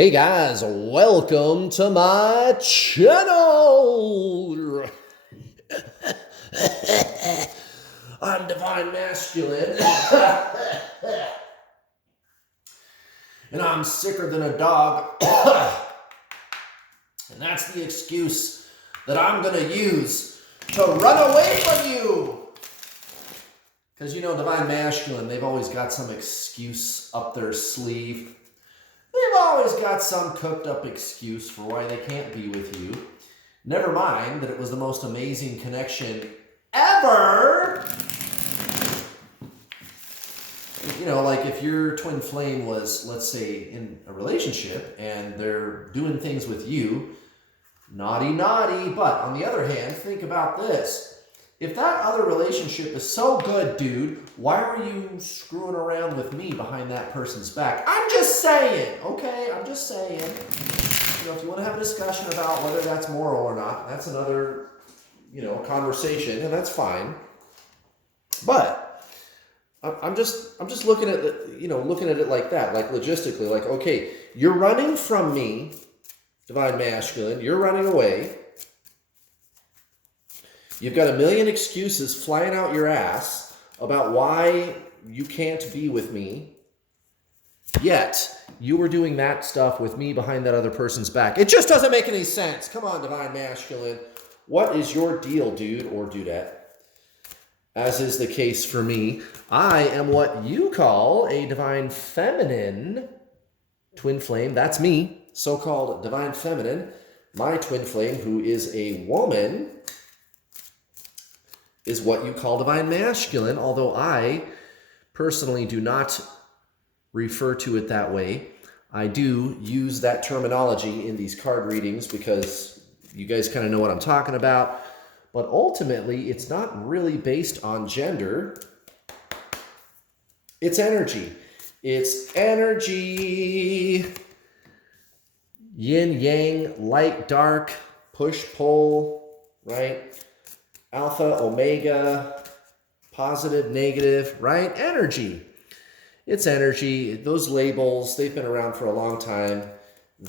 Hey guys, welcome to my channel. I'm Divine Masculine, and I'm sicker than a dog. And that's the excuse that I'm going to use to run away from you. Because Divine Masculine, they've always got some excuse up their sleeve. They've always got some cooked up excuse for why they can't be with you. Never mind that it was the most amazing connection ever. Like if your twin flame was, let's say, in a relationship and they're doing things with you, naughty, but on the other hand, think about this. If that other relationship is so good, dude, why are you screwing around with me behind that person's back? I'm just saying, okay? I'm just saying. If you want to have a discussion about whether that's moral or not, that's another, conversation, and that's fine. But I'm just looking at looking at it like that, like logistically, like, okay, you're running from me, Divine Masculine, you're running away. You've got a million excuses flying out your ass about why you can't be with me, yet you were doing that stuff with me behind that other person's back. It just doesn't make any sense. Come on, Divine Masculine. What is your deal, dude or dudette? As is the case for me, I am what you call a Divine Feminine twin flame. That's me, so-called Divine Feminine. My twin flame, who is a woman, is what you call Divine Masculine, although I personally do not refer to it that way. I do use that terminology in these card readings because you guys kind of know what I'm talking about, but ultimately it's not really based on gender. It's energy. It's energy. Yin, yang, light, dark, push, pull, right? Alpha, omega, positive, negative, right? Energy. It's energy. Those labels, they've been around for a long time.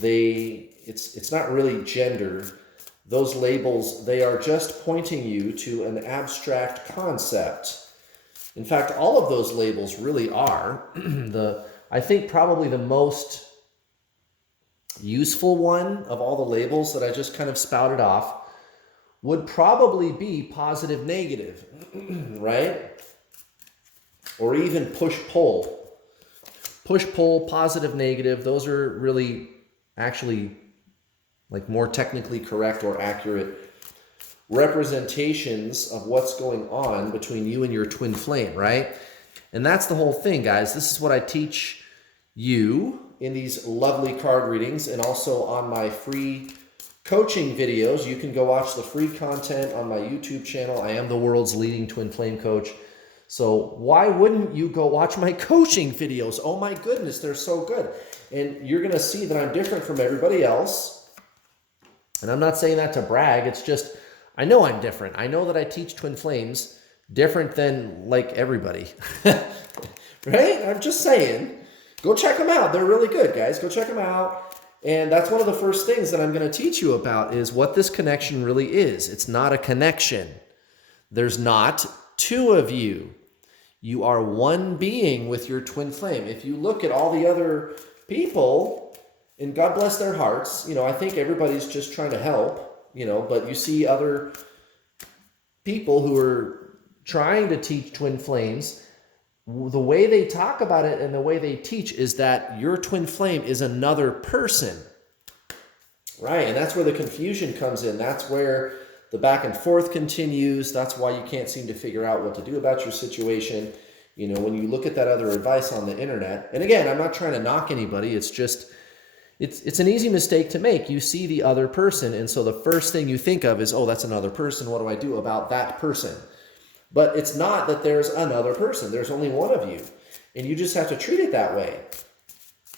It's not really gender. Those labels, they are just pointing you to an abstract concept. In fact, all of those labels really are. I think probably the most useful one of all the labels that I just kind of spouted off would probably be positive, negative, right? Or even push, pull. Push, pull, positive, negative, those are really actually like more technically correct or accurate representations of what's going on between you and your twin flame, right? And that's the whole thing, guys. This is what I teach you in these lovely card readings and also on my free coaching videos. You can go watch the free content on my YouTube channel. I am the world's leading twin flame coach. So why wouldn't you go watch my coaching videos? Oh my goodness, they're so good. And you're going to see that I'm different from everybody else. And I'm not saying that to brag. It's just, I know I'm different. I know that I teach twin flames different than like everybody. Right? I'm just saying. Go check them out. They're really good, guys. Go check them out. And that's one of the first things that I'm going to teach you about is what this connection really is. It's not a connection. There's not two of you. You are one being with your twin flame. If you look at all the other people, and God bless their hearts, I think everybody's just trying to help, but you see other people who are trying to teach twin flames. The way they talk about it and the way they teach is that your twin flame is another person, right? And that's where the confusion comes in. That's where the back and forth continues. That's why you can't seem to figure out what to do about your situation. When you look at that other advice on the internet, and again, I'm not trying to knock anybody. It's just, it's an easy mistake to make. You see the other person, and so the first thing you think of is, oh, that's another person. What do I do about that person? But it's not that there's another person. There's only one of you. And you just have to treat it that way.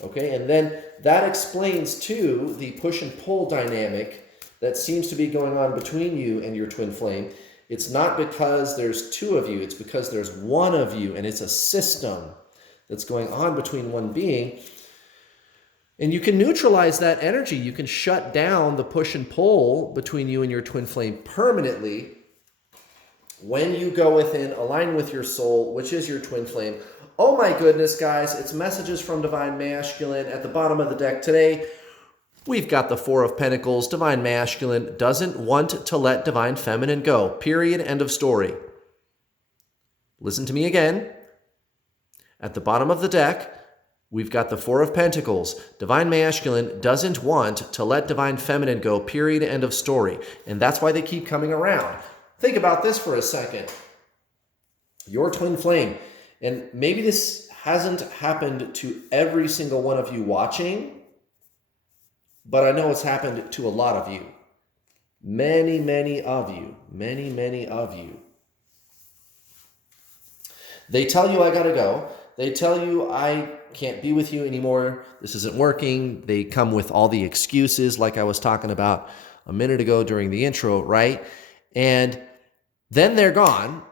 Okay? And then that explains, too, the push and pull dynamic that seems to be going on between you and your twin flame. It's not because there's two of you. It's because there's one of you. And it's a system that's going on between one being. And you can neutralize that energy. You can shut down the push and pull between you and your twin flame permanently when you go within, align with your soul, which is your twin flame. Oh my goodness, guys, it's messages from Divine Masculine at the bottom of the deck today. We've got the Four of Pentacles. Divine Masculine doesn't want to let Divine Feminine go. Period. End of story. Listen to me again. At the bottom of the deck, we've got the Four of Pentacles. Divine Masculine doesn't want to let Divine Feminine go. Period. End of story. And that's why they keep coming around. Think about this for a second. Your twin flame. And maybe this hasn't happened to every single one of you watching, but I know it's happened to a lot of you. Many, many of you. Many, many of you. They tell you I gotta go. They tell you I can't be with you anymore. This isn't working. They come with all the excuses like I was talking about a minute ago during the intro, right? And then they're gone.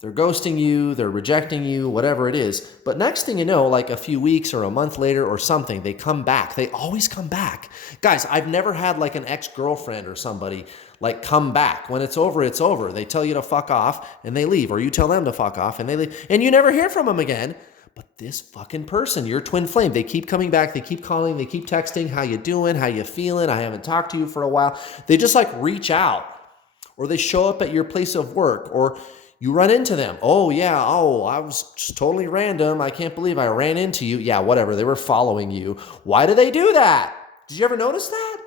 They're ghosting you, they're rejecting you, whatever it is. But next thing you know, like a few weeks or a month later or something, they come back. They always come back. Guys, I've never had like an ex-girlfriend or somebody like come back. When it's over, it's over. They tell you to fuck off and they leave, or you tell them to fuck off and they leave, and you never hear from them again. But this fucking person, your twin flame, they keep coming back, they keep calling, they keep texting, how you doing, how you feeling, I haven't talked to you for a while. They just like reach out, or they show up at your place of work, or you run into them. Oh, yeah. Oh, I was just totally random. I can't believe I ran into you. Yeah, whatever. They were following you. Why do they do that? Did you ever notice that?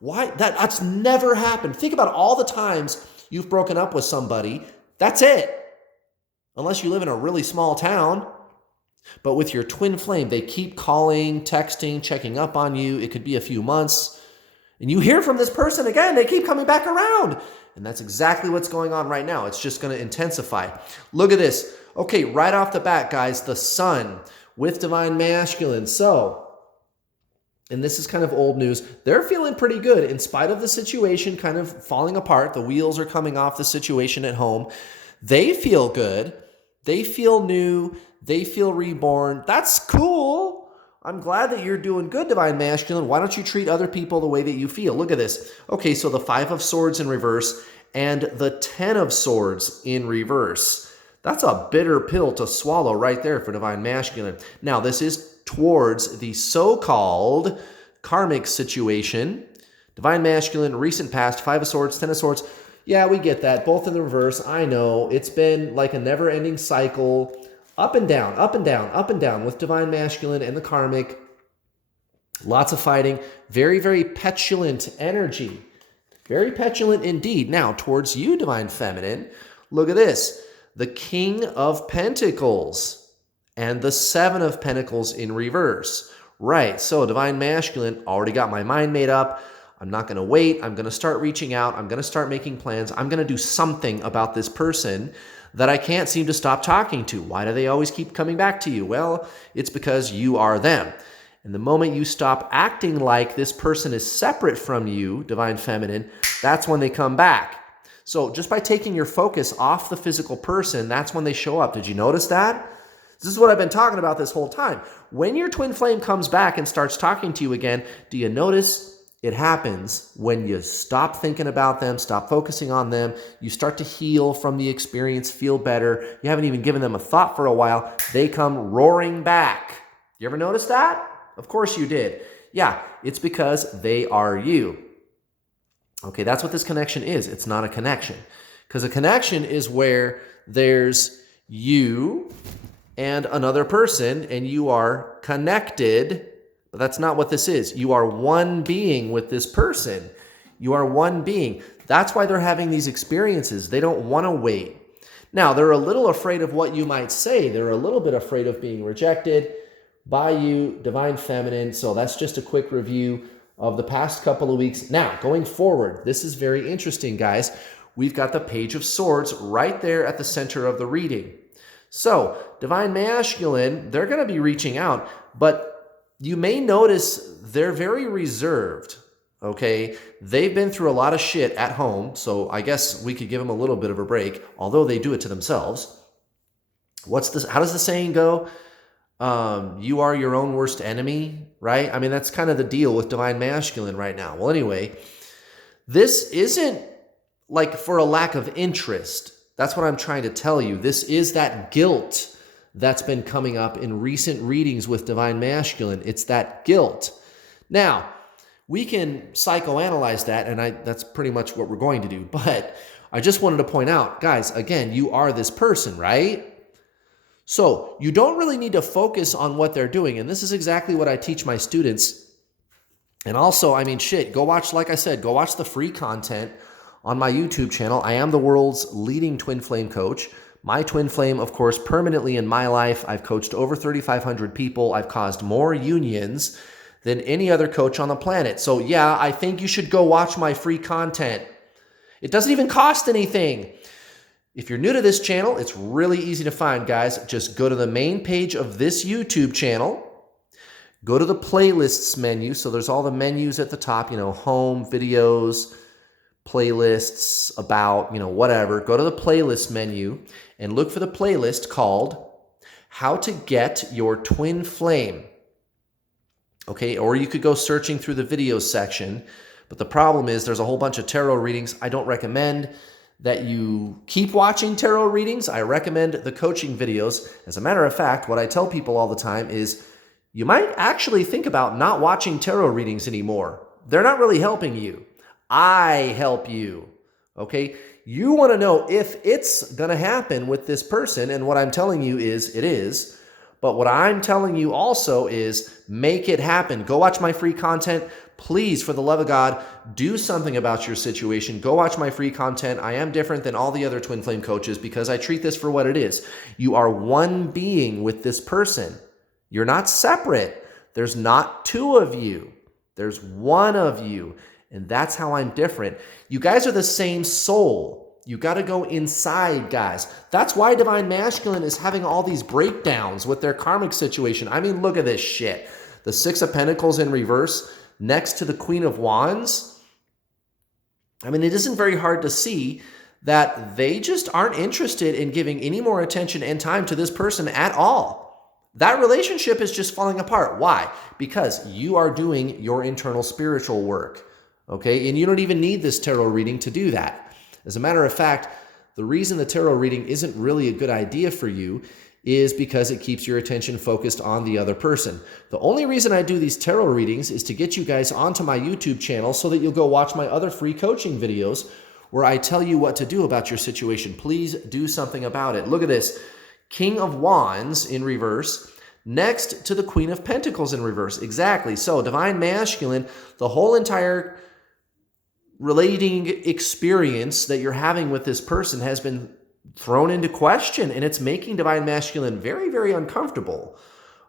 Why? That's never happened. Think about all the times you've broken up with somebody. That's it. Unless you live in a really small town. But with your twin flame, they keep calling, texting, checking up on you. It could be a few months. And you hear from this person again. They keep coming back around. And that's exactly what's going on right now. It's just going to intensify. Look at this. Okay, right off the bat, guys, the Sun with Divine Masculine. So, and this is kind of old news, they're feeling pretty good in spite of the situation kind of falling apart. The wheels are coming off the situation at home. They feel good. They feel new. They feel reborn. That's cool. I'm glad that you're doing good, Divine Masculine. Why don't you treat other people the way that you feel? Look at this. Okay, so the Five of Swords in reverse and the Ten of Swords in reverse. That's a bitter pill to swallow right there for Divine Masculine. Now, this is towards the so-called karmic situation. Divine Masculine, recent past, Five of Swords, Ten of Swords. Yeah, we get that. Both in the reverse. I know. It's been like a never-ending cycle. Up and down, up and down, up and down with Divine Masculine and the karmic. Lots of fighting. Very, very petulant energy. Very petulant indeed. Now, towards you, Divine Feminine, look at this. The King of Pentacles and the Seven of Pentacles in reverse. Right, so Divine Masculine, already got my mind made up. I'm not going to wait. I'm going to start reaching out. I'm going to start making plans. I'm going to do something about this person that I can't seem to stop talking to. Why do they always keep coming back to you? Well, it's because you are them. And the moment you stop acting like this person is separate from you, Divine Feminine, that's when they come back. So just by taking your focus off the physical person, that's when they show up. Did you notice that? This is what I've been talking about this whole time. When your twin flame comes back and starts talking to you again, do you notice it happens when you stop thinking about them, stop focusing on them, you start to heal from the experience, feel better. You haven't even given them a thought for a while. They come roaring back. You ever notice that? Of course you did. Yeah, it's because they are you. Okay, that's what this connection is. It's not a connection. Because a connection is where there's you and another person and you are connected. But that's not what this is. You are one being with this person. You are one being. That's why they're having these experiences. They don't want to wait. Now, they're a little afraid of what you might say. They're a little bit afraid of being rejected by you, Divine Feminine. So that's just a quick review of the past couple of weeks. Now, going forward, this is very interesting, guys. We've got the Page of Swords right there at the center of the reading. So, Divine Masculine, they're going to be reaching out, but you may notice they're very reserved, okay? They've been through a lot of shit at home, so I guess we could give them a little bit of a break, although they do it to themselves. How does the saying go? You are your own worst enemy, right? I mean, that's kind of the deal with divine masculine right now. Well, anyway, this isn't like for a lack of interest. That's what I'm trying to tell you. This is that guilt that's been coming up in recent readings with divine masculine. It's that guilt. Now, we can psychoanalyze that, and that's pretty much what we're going to do. But I just wanted to point out, guys, again, you are this person, right? So you don't really need to focus on what they're doing. And this is exactly what I teach my students. And also, I mean, shit, go watch, like I said, go watch the free content on my YouTube channel. I am the world's leading twin flame coach. My twin flame, of course, permanently in my life. I've coached over 3,500 people. I've caused more unions than any other coach on the planet. So yeah, I think you should go watch my free content. It doesn't even cost anything. If you're new to this channel, it's really easy to find, guys. Just go to the main page of this YouTube channel. Go to the playlists menu. So there's all the menus at the top, you know, home, videos, playlists, about, you know, whatever. Go to the playlist menu and look for the playlist called How to Get Your Twin Flame. Okay, or you could go searching through the videos section. But the problem is there's a whole bunch of tarot readings. I don't recommend that you keep watching tarot readings. I recommend the coaching videos. As a matter of fact, what I tell people all the time is you might actually think about not watching tarot readings anymore. They're not really helping you. I help you, okay? You want to know if it's going to happen with this person, and what I'm telling you is it is. But what I'm telling you also is make it happen. Go watch my free content. Please, for the love of God, do something about your situation. Go watch my free content. I am different than all the other twin flame coaches because I treat this for what it is. You are one being with this person. You're not separate. There's not two of you. There's one of you. And that's how I'm different. You guys are the same soul. You got to go inside, guys. That's why divine masculine is having all these breakdowns with their karmic situation. I mean, look at this shit. The Six of Pentacles in reverse next to the Queen of Wands. I mean, it isn't very hard to see that they just aren't interested in giving any more attention and time to this person at all. That relationship is just falling apart. Why? Because you are doing your internal spiritual work, okay? And you don't even need this tarot reading to do that. As a matter of fact, the reason the tarot reading isn't really a good idea for you is because it keeps your attention focused on the other person. The only reason I do these tarot readings is to get you guys onto my YouTube channel so that you'll go watch my other free coaching videos where I tell you what to do about your situation. Please do something about it. Look at this. King of Wands in reverse next to the Queen of Pentacles in reverse. Exactly. So divine masculine, the whole entire relating experience that you're having with this person has been thrown into question, and it's making divine masculine very, very uncomfortable.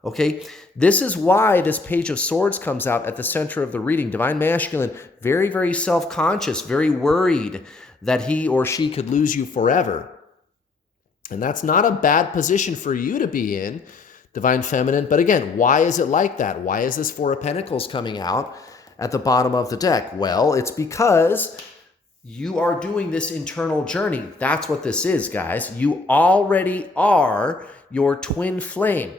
Okay, this is why this Page of Swords comes out at the center of the reading. Divine masculine, very, very self-conscious, very worried that he or she could lose you forever. And that's not a bad position for you to be in, divine feminine. But again, why is it like that? Why is this Four of Pentacles coming out at the bottom of the deck? Well, it's because you are doing this internal journey. That's what this is, guys. You already are your twin flame.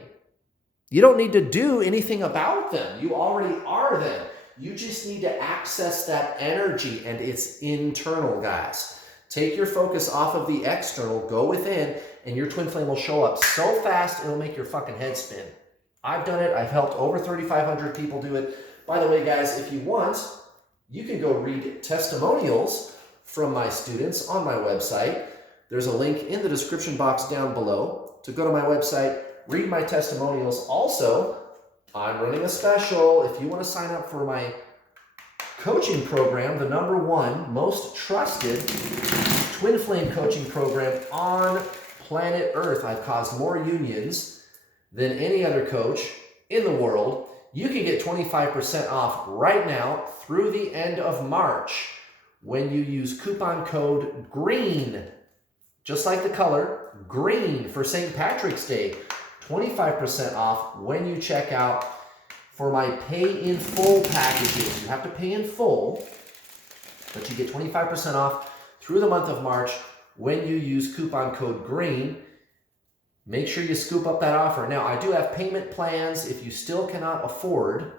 You don't need to do anything about them. You already are them. You just need to access that energy, and it's internal, guys. Take your focus off of the external, go within, and your twin flame will show up so fast it'll make your fucking head spin. I've done it. I've helped over 3,500 people do it. By the way, guys, if you want, you can go read testimonials from my students on my website. There's a link in the description box down below to go to my website, read my testimonials. Also, I'm running a special. If you want to sign up for my coaching program, the #1 most trusted twin flame coaching program on planet Earth. I've caused more unions than any other coach in the world. You can get 25% off right now through the end of March when you use coupon code GREEN, just like the color, green, for St. Patrick's Day. 25% off when you check out for my pay in full packages. You have to pay in full, but you get 25% off through the month of March when you use coupon code GREEN. make sure you scoop up that offer. Now, I do have payment plans. If you still cannot afford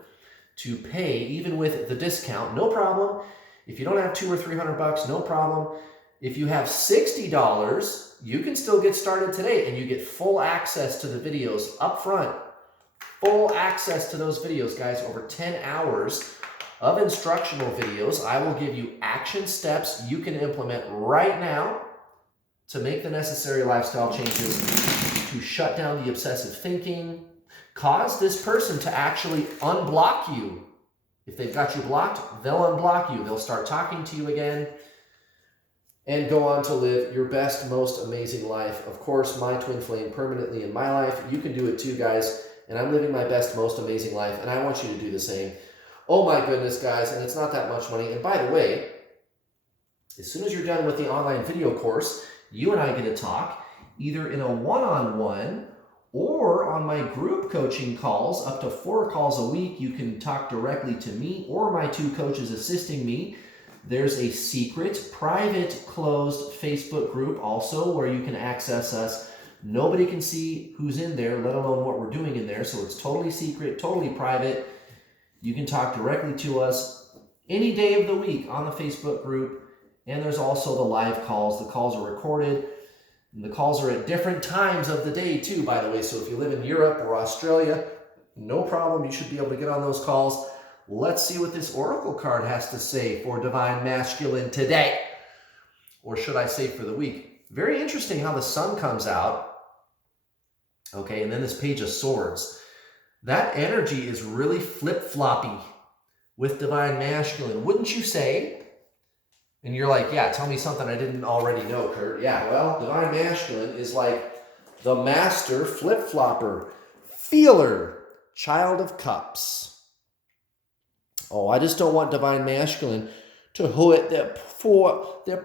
to pay, even with the discount, no problem. If you don't have $200 or $300, no problem. If you have $60, you can still get started today, and you get full access to the videos up front. Full access to those videos, guys. Over 10 hours of instructional videos. I will give you action steps you can implement right now to make the necessary lifestyle changes, to shut down the obsessive thinking, cause this person to actually unblock you. If they've got you blocked, they'll unblock you. They'll start talking to you again and go on to live your best, most amazing life. Of course, my twin flame permanently in my life. You can do it too, guys. And I'm living my best, most amazing life, and I want you to do the same. Oh my goodness, guys, and it's not that much money. And by the way, as soon as you're done with the online video course, you and I get to talk either in a one-on-one or on my group coaching calls, up to 4 calls a week. You can talk directly to me or my 2 coaches assisting me. There's a secret, private, closed Facebook group also where you can access us. Nobody can see who's in there, let alone what we're doing in there. So it's totally secret, totally private. You can talk directly to us any day of the week on the Facebook group. And there's also the live calls. The calls are recorded. And the calls are at different times of the day too, by the way. So if you live in Europe or Australia, no problem. You should be able to get on those calls. Let's see what this Oracle card has to say for Divine Masculine today. Or should I say for the week? Very interesting how the sun comes out. Okay, and then this Page of Swords. That energy is really flip-floppy with Divine Masculine, wouldn't you say? And you're like, yeah, tell me something I didn't already know, Kurt. Yeah, well, Divine Masculine is like the master flip-flopper, feeler, child of cups. Oh, I just don't want Divine Masculine to hurt their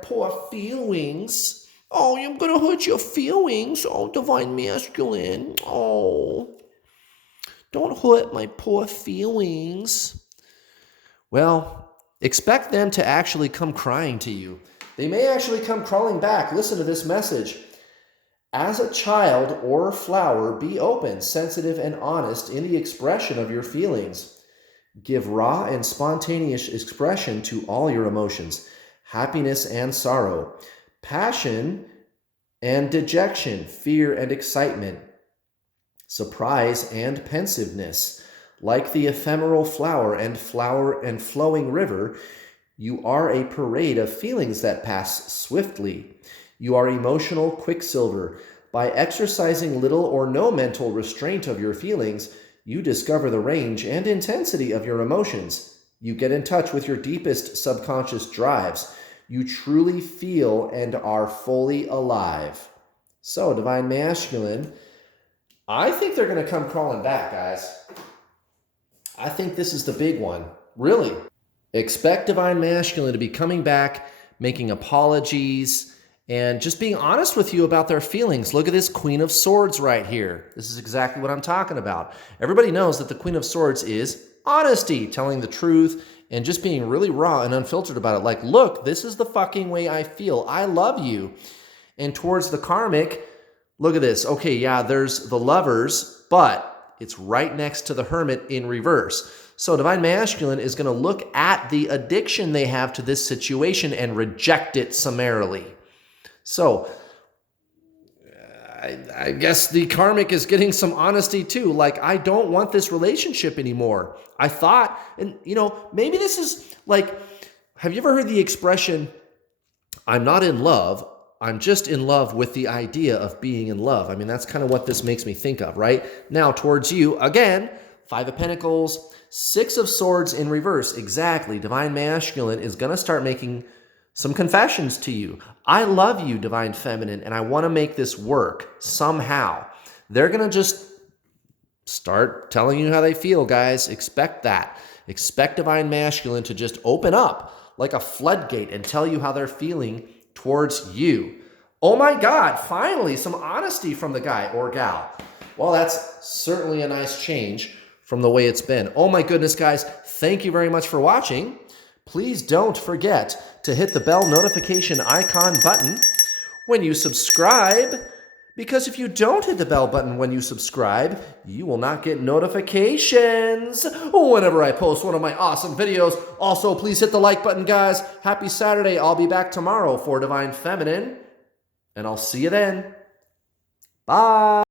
poor feelings. Oh, I'm going to hurt your feelings. Oh, Divine Masculine. Oh, don't hurt my poor feelings. Well, expect them to actually come crying to you. They may actually come crawling back. Listen to this message. As a child or flower, be open, sensitive, and honest in the expression of your feelings. Give raw and spontaneous expression to all your emotions, happiness and sorrow, passion and dejection, fear and excitement, surprise and pensiveness. Like the ephemeral flower and flowing river, you are a parade of feelings that pass swiftly. You are emotional quicksilver. By exercising little or no mental restraint of your feelings, you discover the range and intensity of your emotions. You get in touch with your deepest subconscious drives. You truly feel and are fully alive. So, Divine Masculine, I think they're going to come crawling back, guys. I think this is the big one. Really. Expect Divine Masculine to be coming back, making apologies, and just being honest with you about their feelings. Look at this Queen of Swords right here. This is exactly what I'm talking about. Everybody knows that the Queen of Swords is honesty, telling the truth, and just being really raw and unfiltered about it. Like, look, this is the fucking way I feel. I love you. And towards the karmic, look at this. Okay, yeah, there's the Lovers, but it's right next to the Hermit in reverse. So Divine Masculine is going to look at the addiction they have to this situation and reject it summarily. So I guess the karmic is getting some honesty too. Like, I don't want this relationship anymore. I thought, and maybe this is like, have you ever heard the expression, I'm not in love, I'm just in love with the idea of being in love? I mean, that's kind of what this makes me think of, right? Now, towards you, again, 5 of Pentacles, 6 of Swords in reverse. Exactly. Divine Masculine is going to start making some confessions to you. I love you, Divine Feminine, and I want to make this work somehow. They're going to just start telling you how they feel, guys. Expect that. Expect Divine Masculine to just open up like a floodgate and tell you how they're feeling towards you. Oh my God, finally, some honesty from the guy or gal. Well, that's certainly a nice change from the way it's been. Oh my goodness, guys, thank you very much for watching. Please don't forget to hit the bell notification icon button when you subscribe, Because if you don't hit the bell button when you subscribe, you will not get notifications whenever I post one of my awesome videos. Also, please hit the like button, guys. Happy Saturday. I'll be back tomorrow for Divine Feminine, and I'll see you then. Bye.